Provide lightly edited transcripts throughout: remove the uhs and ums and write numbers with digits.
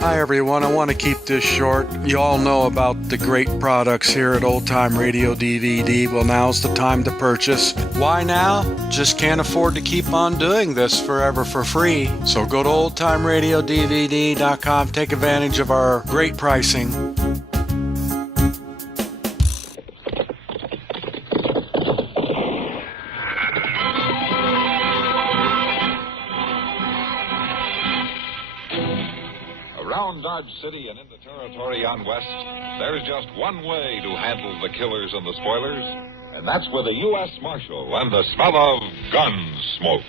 Hi, everyone. I want to keep this short. You all know about the great products here at Old Time Radio DVD. Well, now's the time to purchase. Why now? Just can't afford to keep on doing this forever for free. So go to oldtimeradiodvd.com. Take advantage of our great pricing. Around Dodge City and in the territory on West, there's just one way to handle the killers and the spoilers, and that's with a U.S. Marshal and the smell of Gunsmoke.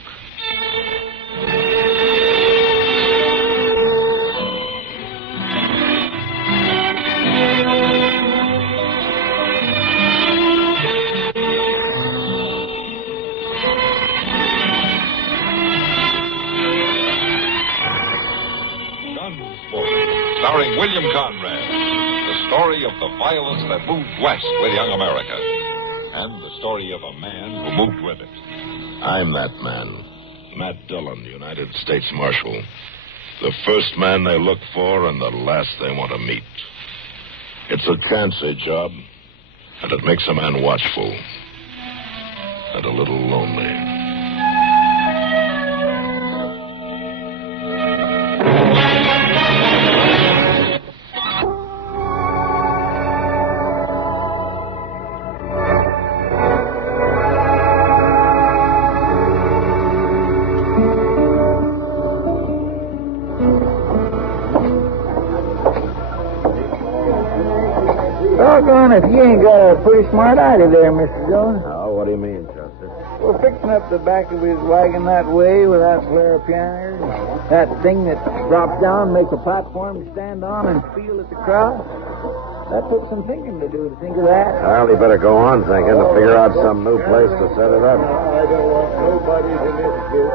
Starring William Conrad, the story of the violence that moved west with young America, and the story of a man who moved with it. I'm that man, Matt Dillon, United States Marshal. The first man they look for and the last they want to meet. It's a chancy job, and it makes a man watchful and a little lonely. Doggone if you ain't got a pretty smart idea there, Mr. Jones. Oh, what do you mean, Chester? Well, fixing up the back of his wagon that way with that flare of pianers, that thing that drops down and makes a platform to stand on and feel at the crowd. That took some thinking to do, to think of that. Well, you better go on thinking to figure out some new place to set it up. I don't want nobody to miss this.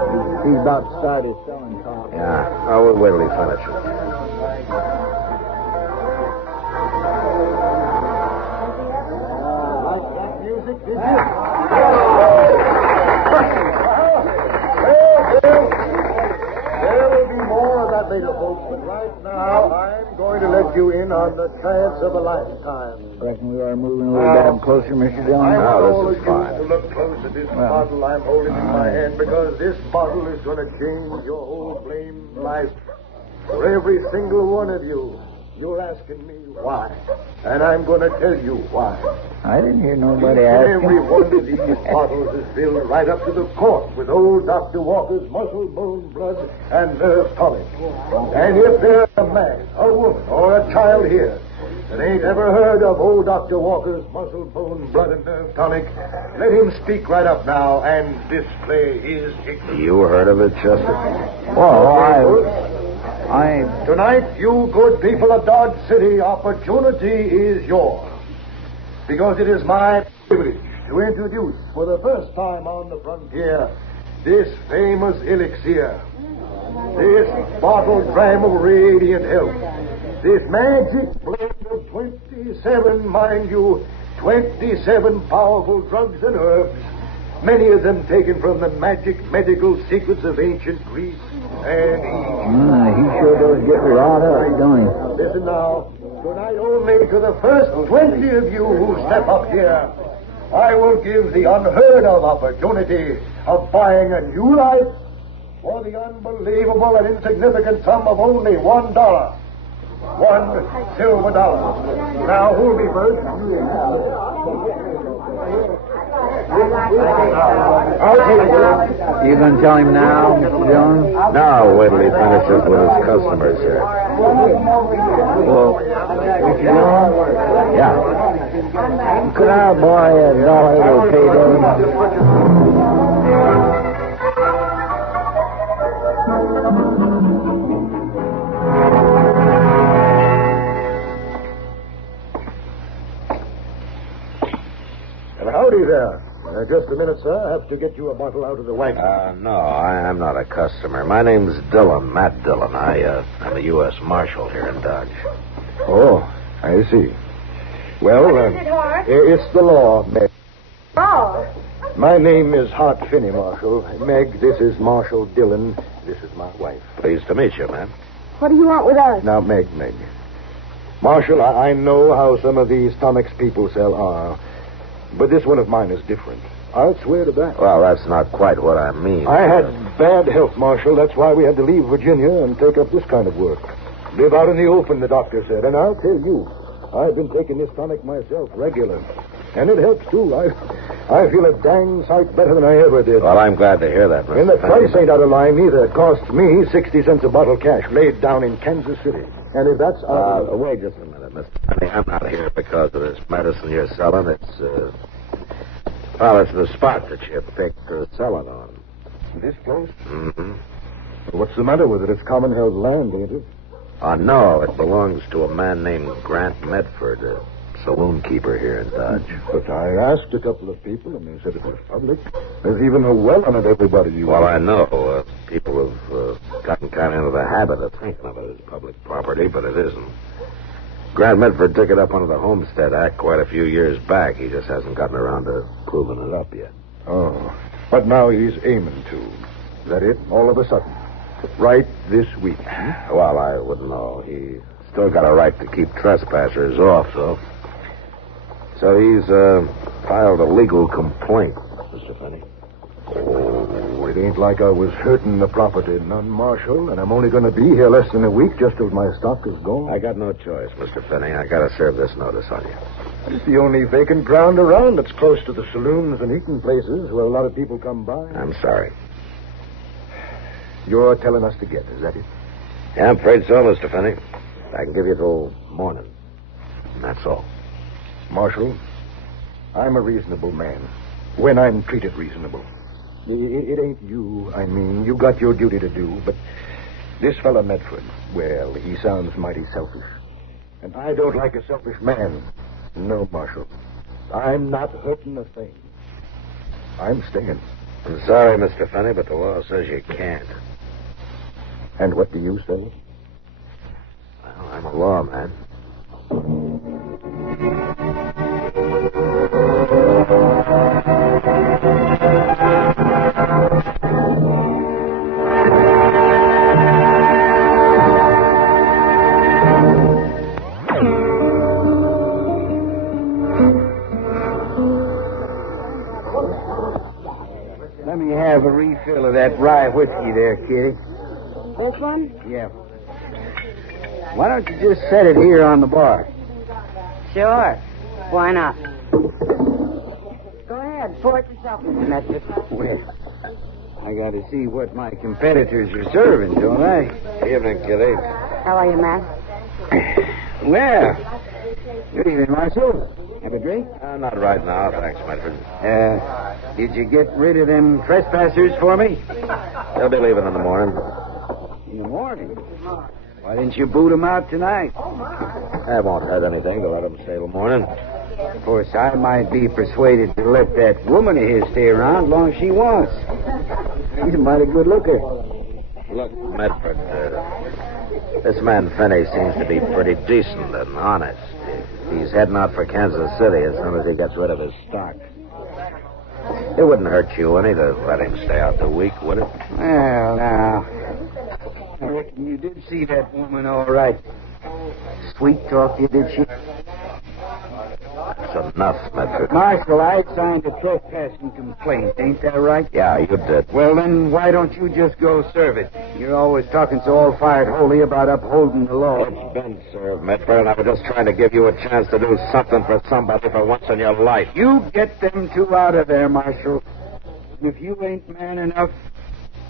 He's about to start his selling talk. Yeah. Oh, we'll wait till he finishes. There will be more of that later, folks, but right now I'm going to let you in on the chance of a lifetime. Reckon we are moving a little bit closer, Mr. I Jones. want all this of is you fine. to look close at this bottle I'm holding in my hand, because this bottle is going to change your whole blamed life. For every single one of you, you're asking me why. And I'm going to tell you why. I didn't hear nobody Every asking. one of these bottles is filled right up to the cork with old Dr. Walker's muscle, bone, blood, and nerve tonic. And if there's a man, a woman, or a child here that ain't ever heard of old Dr. Walker's muscle, bone, blood, and nerve tonic, let him speak right up now and display his ignorance. You heard of it, Chester? Well, Tonight, you good people of Dodge City, opportunity is yours. Because it is my privilege to introduce, for the first time on the frontier, this famous elixir. This bottled dram of radiant health. This magic blend of 27, mind you, 27 powerful drugs and herbs, many of them taken from the magic medical secrets of ancient Greece and Egypt. He sure does get wrought up, don't he? Listen now. Tonight only to the first 20 of you who step up here, I will give the unheard of opportunity of buying a new life for the unbelievable and insignificant sum of only $1. $1 silver. Now, who'll be first? You gonna tell him now, Mr. Jones? No, wait till he finishes with his customers here. Well, Mr. Jones? Yeah. Could I borrow $1 to pay them? And howdy there. Just a minute, sir. I have to get you a bottle out of the wagon. No, I'm not a customer. My name's Dillon, Matt Dillon. I'm a U.S. Marshal here in Dodge. Oh, I see. Well, it's the law, Meg. Oh. My name is Hart Finney, Marshal. Meg, this is Marshal Dillon. This is my wife. Pleased to meet you, man. What do you want with us? Now, Meg. Marshal, I know how some of these Tomix people sell are, but this one of mine is different. I'll swear to that. Well, that's not quite what I mean. I had bad health, Marshal. That's why we had to leave Virginia and take up this kind of work. Live out in the open, the doctor said. And I'll tell you, I've been taking this tonic myself regular. And it helps, too. I feel a dang sight better than I ever did. Well, I'm glad to hear that, Mr. And the Fenny. price ain't out of line either. It costs me 60 cents a bottle cash, laid down in Kansas City. And if that's out of... Wait just a minute, Mr. Fenny. I'm not here because of this medicine you're selling. It's the spot that you picked to sell it on. This place? Mm-hmm. What's the matter with it? It's common-held land, ain't it? No, it belongs to a man named Grant Medford, a saloon keeper here in Dodge. But I asked a couple of people, and they said it was public. There's even a well on it, everybody. Well, I know. People have gotten kind of into the habit of thinking of it as public property, but it isn't. Grant Medford took it up under the Homestead Act quite a few years back. He just hasn't gotten around to proving it up yet. Oh. But now he's aiming to. Is that it? All of a sudden? Right this week? Well, I wouldn't know. He's still got a right to keep trespassers off, though. So he's filed a legal complaint, Mr. Fenny. Oh, it ain't like I was hurting the property, none, Marshal, and I'm only going to be here less than a week just till my stock is gone. I got no choice, Mr. Fenny. I got to serve this notice on you. It's the only vacant ground around that's close to the saloons and eating places where a lot of people come by. I'm sorry. You're telling us to get, is that it? Yeah, I'm afraid so, Mr. Fenny. I can give you till morning. And that's all. Marshal, I'm a reasonable man when I'm treated reasonable. It ain't you, I mean. You got your duty to do, but this fella Medford, well, he sounds mighty selfish. And I don't like a selfish man. No, Marshal. I'm not hurting a thing. I'm staying. I'm sorry, Mr. Fenny, but the law says you can't. And what do you say? Well, I'm a lawman. Let me have a refill of that rye whiskey there, Kitty. This one? Yeah. Why don't you just set it here on the bar? Sure. Why not? Go ahead. Pour it yourself, Mr. Medford. Well, I got to see what my competitors are serving, don't I? Evening, Kitty. How are you, Matt? Well, good evening, Marshal. Have a drink? Not right now, thanks, Medford. Did you get rid of them trespassers for me? They'll be leaving in the morning. In the morning? Why didn't you boot them out tonight? That won't hurt anything to let them stay till morning. Of course, I might be persuaded to let that woman of his stay around as long as she wants. She's a mighty good looker. Look, Medford, this man Fenny seems to be pretty decent and honest. He's heading out for Kansas City as soon as he gets rid of his stock. It wouldn't hurt you any to let him stay out the week, would it? Well, now, I reckon you did see that woman all right. Sweet talk you, did she? That's enough, Medford. Marshal, I signed a trespassing complaint. Ain't that right? Yeah, you did. Well, then why don't you just go serve it? You're always talking so all-fired holy about upholding the law. It's been served, Medford, and I was just trying to give you a chance to do something for somebody for once in your life. You get them two out of there, Marshal. And if you ain't man enough,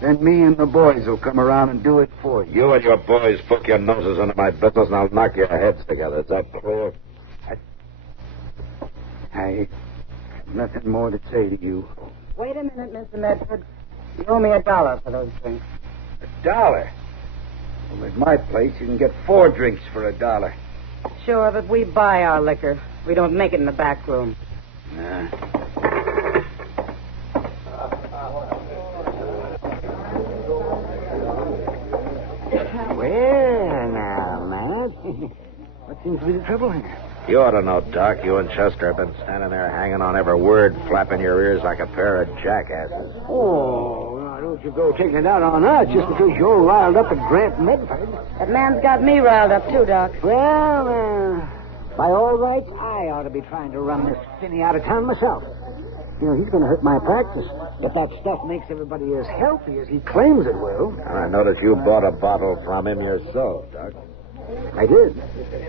then me and the boys will come around and do it for you. You and your boys poke your noses into my business, and I'll knock your heads together. Is that clear? I have nothing more to say to you. Wait a minute, Mr. Medford. You owe me $1 for those drinks. $1? Well, at my place, you can get 4 drinks for $1. Sure, but we buy our liquor. We don't make it in the back room. Nah. Well, now, Matt. What seems to be the trouble here? You ought to know, Doc. You and Chester have been standing there hanging on every word, flapping your ears like a pair of jackasses. Oh, now, don't you go taking it out on us just because you're riled up at Grant Medford. That man's got me riled up, too, Doc. Well, by all rights, I ought to be trying to run this Finney out of town myself. You know, he's going to hurt my practice. If that stuff makes everybody as healthy as he claims it will. I noticed you bought a bottle from him yourself, Doc. I did.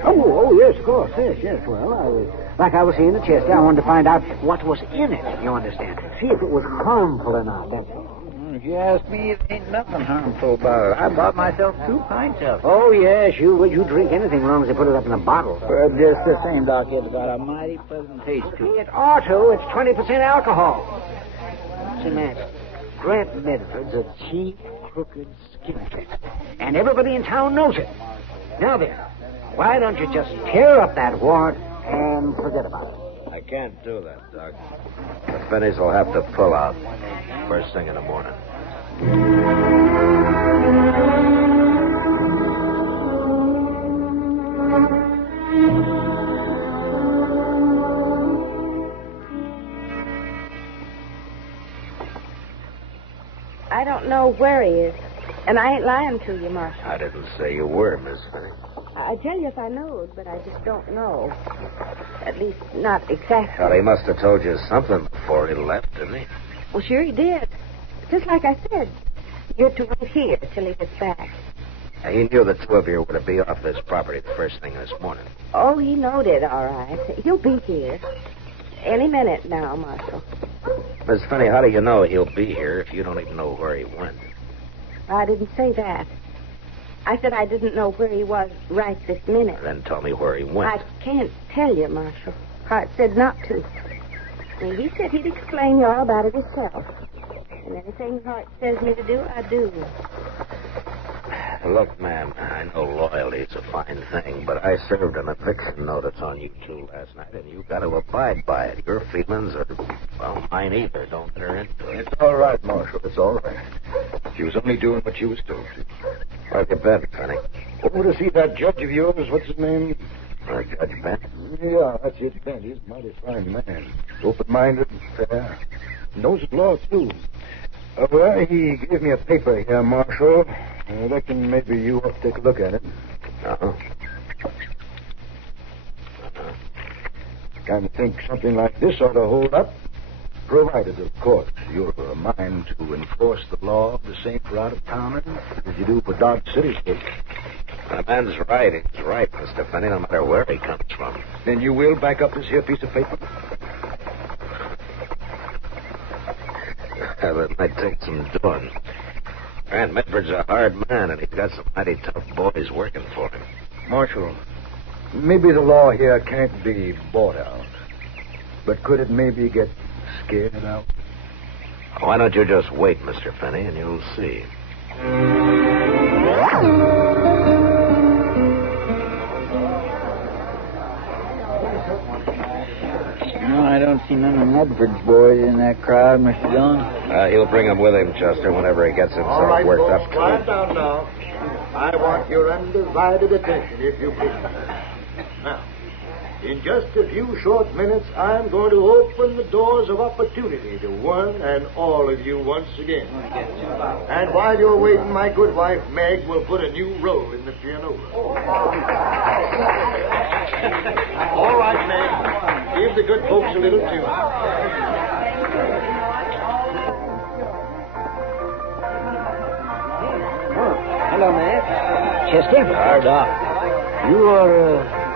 Oh, yes, of course. Yes. Well, like I was saying to Chester, I wanted to find out what was in it, you understand. See if it was harmful or not, that's all. If you ask me, it ain't nothing harmful about it. I bought myself 2 pints of it. Oh, yes, you drink anything as long as they put it up in a bottle. Just the same, Doc, it's got a mighty pleasant taste to it. It ought to. It's 20% alcohol. See, Matt, Grant Medford's a cheap, crooked skinflint. And everybody in town knows it. Now then, why don't you just tear up that warrant and forget about it? I can't do that, Doc. The Finneys will have to pull out first thing in the morning. I don't know where he is. And I ain't lying to you, Marshal. I didn't say you were, Miss Finney. I'd tell you if I knowed, but I just don't know. At least, not exactly. Well, he must have told you something before he left, didn't he? Well, sure he did. Just like I said. You're to wait here till he gets back. Now, he knew the 2 of you were to be off this property the first thing this morning. Oh, he knowed it, all right. He'll be here. Any minute now, Marshal. Miss Finney, how do you know he'll be here if you don't even know where he went? I didn't say that. I said I didn't know where he was right this minute. Then tell me where he went. I can't tell you, Marshal. Hart said not to. And he said he'd explain you all about it himself. And anything Hart says me to do, I do. Look, ma'am, I know loyalty's a fine thing, but I served an eviction notice on you 2 last night, and you've got to abide by it. Your feelings are, well, mine either. Don't enter into it. It's all right, Marshal. It's all right. She was only doing what she was told to. Where have you been, Finney? Over to see that judge of yours. What's his name? Judge Bent? Yeah, that's it, Bent. He's a mighty fine man. Open-minded and fair. Knows the law, too. Well, he gave me a paper here, Marshal. I reckon maybe you ought to take a look at it. Uh-huh. Kind of think something like this ought to hold up, provided, of course, you're a mind to enforce the law the same for out-of-towners as you do for Dodge City folks. The man's right. He's right, Mr. Finney, no matter where he comes from. Then you will back up this here piece of paper? Well, it might take some doing. Grant Medford's a hard man, and he's got some mighty tough boys working for him. Marshal, maybe the law here can't be bought out. But could it maybe get scared out? Why don't you just wait, Mr. Finney, and you'll see. No, I don't see none of Medford's boys in that crowd, Mr. Dillon. He'll bring him with him, Chester, whenever he gets himself All right, worked folks, up. quiet down now. I want your undivided attention, if you please. Now, in just a few short minutes, I'm going to open the doors of opportunity to one and all of you once again. And while you're waiting, my good wife, Meg, will put a new roll in the piano. All right, Meg. Give the good folks a little tune. Hello, Matt. Chester? Doc. You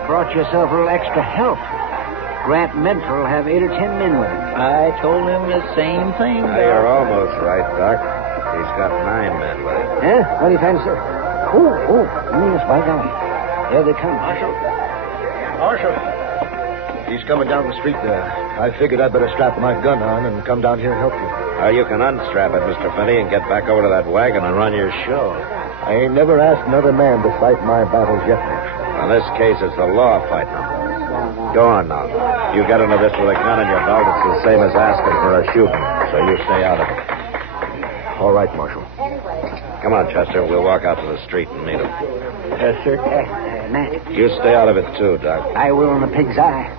brought yourself a little extra help. Grant Medford will have 8 or 10 men with him. I told him the same thing, Now, you're almost right, Doc. He's got 9 men with him. Huh? What do you fancy, sir? Yes, by golly. There they come. Marshal. He's coming down the street there. I figured I'd better strap my gun on and come down here and help you. You can unstrap it, Mr. Finney, and get back over to that wagon and run your show. I ain't never asked another man to fight my battles yet, Marshal. In this case, it's the law fighting them. Go on now. You get into this with a gun in your belt, it's the same as asking for a shooting, so you stay out of it. All right, Marshal. Come on, Chester. We'll walk out to the street and meet him. Yes, sir. Matt. You stay out of it, too, Doc. I will in the pig's eye.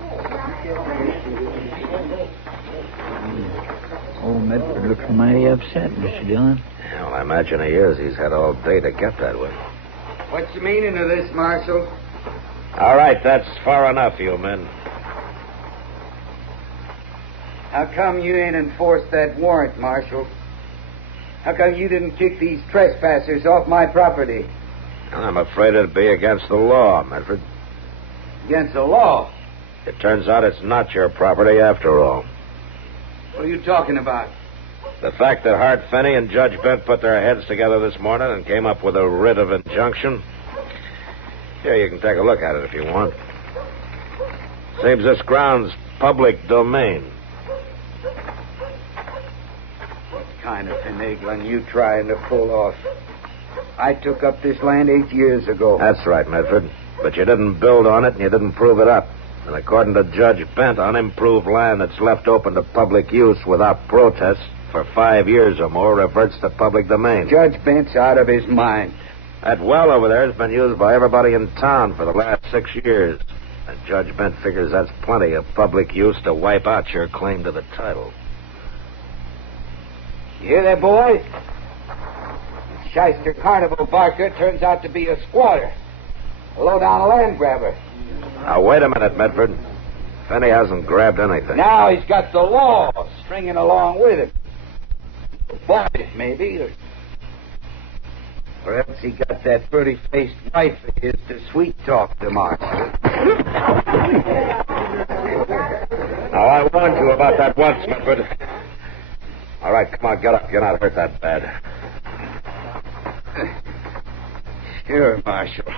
Old Medford looks mighty upset, Mr. Dillon. Well, I imagine he is. He's had all day to get that way. What's the meaning of this, Marshal? All right, that's far enough, you men. How come you ain't enforced that warrant, Marshal? How come you didn't kick these trespassers off my property? I'm afraid it'd be against the law, Medford. Against the law? It turns out it's not your property after all. What are you talking about? The fact that Hart Finney and Judge Bent put their heads together this morning and came up with a writ of injunction. Here, you can take a look at it if you want. Seems this ground's public domain. What kind of finagling you trying to pull off? I took up this land 8 years ago. That's right, Medford. But you didn't build on it and you didn't prove it up. And according to Judge Bent, unimproved land that's left open to public use without protest for 5 years or more reverts to public domain. Judge Bent's out of his mind. That well over there has been used by everybody in town for the last 6 years. And Judge Bent figures that's plenty of public use to wipe out your claim to the title. You hear that, boy? Shyster Carnival Barker turns out to be a squatter. A low-down land grabber. Now, wait a minute, Medford. Finney hasn't grabbed anything. Now he's got the law stringing along with him. Boys, maybe. Or perhaps he got that pretty-faced wife of his to sweet-talk the Marshal. Now, I warned you about that once, Medford. All right, come on, get up. You're not hurt that bad. Sure, Marshal.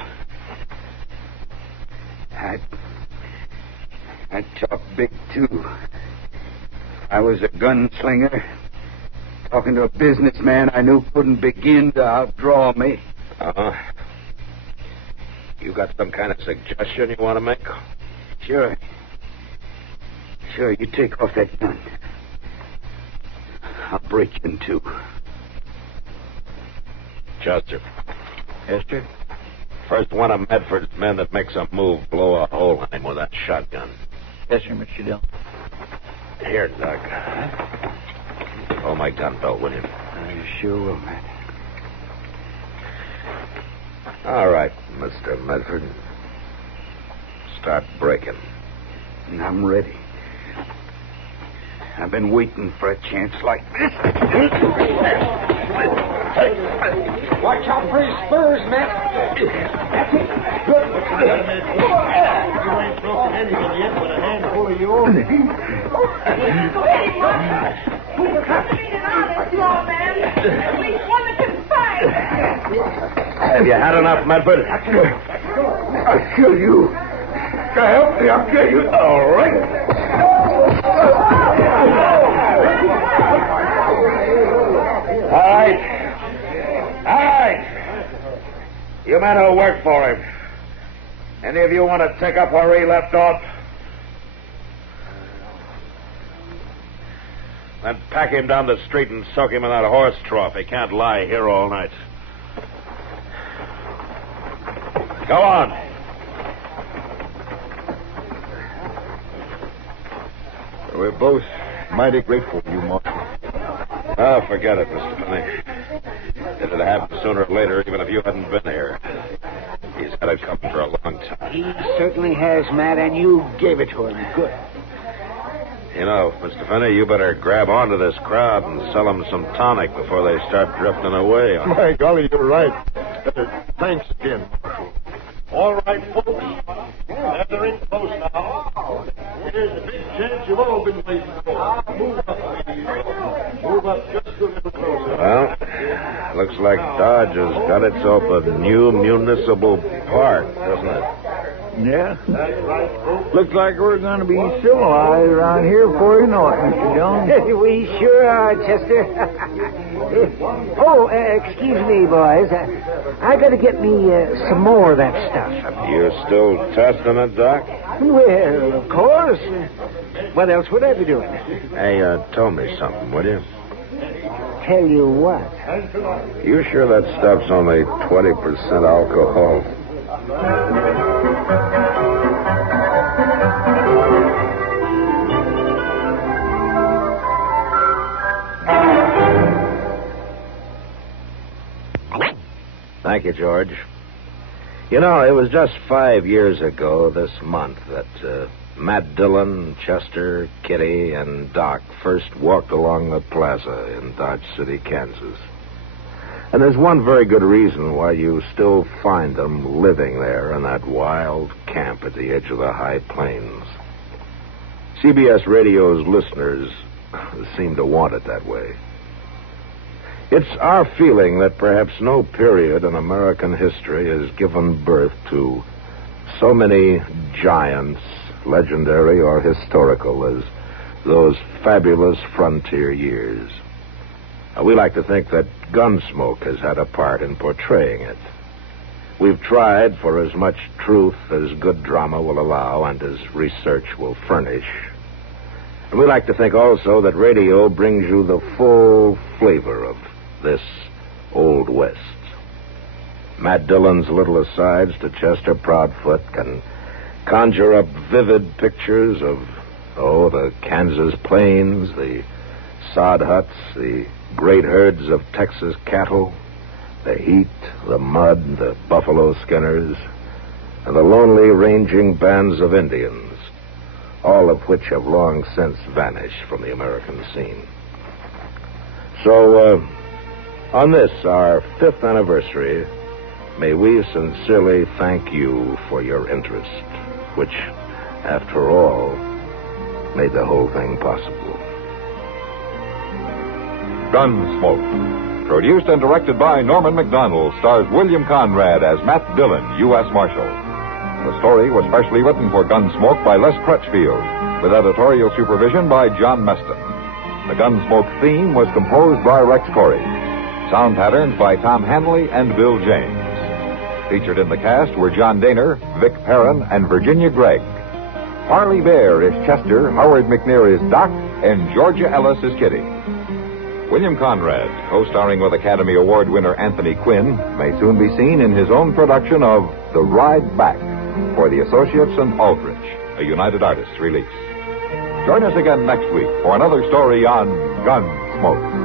I talk big, too. I was a gunslinger, talking to a businessman I knew couldn't begin to outdraw me. Uh-huh. You got some kind of suggestion you want to make? Sure. Sure, you take off that gun. I'll break you in two. Chester. Yes, sir? First one of Medford's men that makes a move, blow a hole in him with that shotgun. Yes, sir, Mr. Dill. Here, Doc. Hold my gun belt with you. I sure will, man. All right, Mr. Medford. Start breaking. I'm ready. I've been waiting for a chance like this. Watch out for his spurs, man. That's it. Good. You ain't broken anything yet but a handful of your own. Have you had enough, Medford? I'll kill you. Help me, I'll kill you. All right. All right. All right. You men who work for him. Any of you want to take up where he left off? Then pack him down the street and soak him in that horse trough. He can't lie here all night. Go on. We're both mighty grateful to you, Marshal. Oh, forget it, Mr. Finney. If it happened sooner or later, even if you hadn't been here. He's had it coming for a long time. He certainly has, Matt, and you gave it to him. Good. You know, Mr. Finney, you better grab onto this crowd and sell them some tonic before they start drifting away. My golly, you're right. Thanks again, Marshal. All right, folks. Gather in close now. Here's the big chance you've all been waiting for. Move up, please. Move up just a little closer. Well, looks like Dodge has got itself a new municipal park, doesn't it? Yeah. That's right, folks. Looks like we're going to be civilized around here before you know it, Mr. Jones. We sure are, Chester. Excuse me, boys. I got to get me some more of that stuff. You're still testing it, Doc? Well, of course. What else would I be doing? Hey, tell me something, will you? Tell you what. You sure that stuff's only 20% alcohol? George. You know, it was just 5 years ago this month that Matt Dillon, Chester, Kitty, and Doc first walked along the plaza in Dodge City, Kansas. And there's one very good reason why you still find them living there in that wild camp at the edge of the high plains. CBS Radio's listeners seem to want it that way. It's our feeling that perhaps no period in American history has given birth to so many giants, legendary or historical, as those fabulous frontier years. We like to think that Gunsmoke has had a part in portraying it. We've tried for as much truth as good drama will allow and as research will furnish. And we like to think also that radio brings you the full flavor of this Old West. Matt Dillon's little asides to Chester Proudfoot can conjure up vivid pictures of, the Kansas plains, the sod huts, the great herds of Texas cattle, the heat, the mud, the buffalo skinners, and the lonely ranging bands of Indians, all of which have long since vanished from the American scene. So, on this, our 5th anniversary, may we sincerely thank you for your interest, which, after all, made the whole thing possible. Gunsmoke. Produced and directed by Norman McDonald, stars William Conrad as Matt Dillon, U.S. Marshal. The story was specially written for Gunsmoke by Les Crutchfield, with editorial supervision by John Meston. The Gunsmoke theme was composed by Rex Corey. Sound patterns by Tom Hanley and Bill James. Featured in the cast were John Daner, Vic Perrin, and Virginia Gregg. Harley Bear is Chester, Howard McNear is Doc, and Georgia Ellis is Kitty. William Conrad, co-starring with Academy Award winner Anthony Quinn, may soon be seen in his own production of The Ride Back for the Associates and Aldrich, a United Artists release. Join us again next week for another story on Gunsmoke.